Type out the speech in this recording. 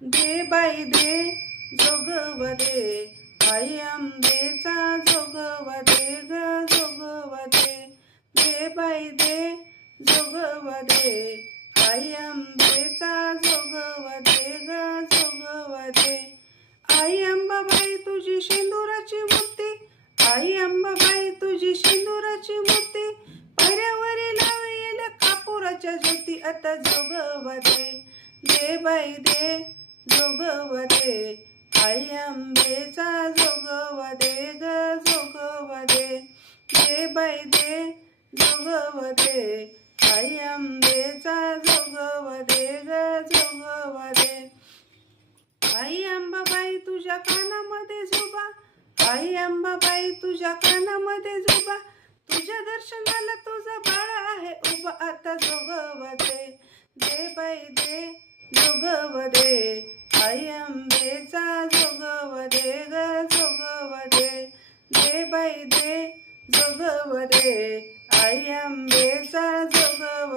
दे बाई दे जोगव दे आई आंबेचा जोगव दे ग जोगव दे दे बाई दे जोगव दे आई आंबेचा जोगव दे ग जोगव दे आई अंबाबाई तुझी शेंदुराची मूर्ती. आई अंबाबाई तुझी शेंदुराची मूर्ती. पायऱ्यावरी लावेल कापुराच्या ज्योती आता जोगवते दे बाई दे जोगवदे. आई आंबेचा जोगवते ग जोगवदे. दे बाई दे जोगवते आई आंबेचा जोगवते ग जोगवदे. आई अंबाबाई तुझ्या कानामध्ये झोबा. आई अंबाबाई तुझ्या कानामध्ये झोबा. तुझ्या दर्शनाला तुझा बाळा आहे उभा. आता जोगवदे. दे बाई दे जोगवदे. आई जोगव दे ग जोगव दे बाई दे जोगवदे. आई अंबेचा जोगव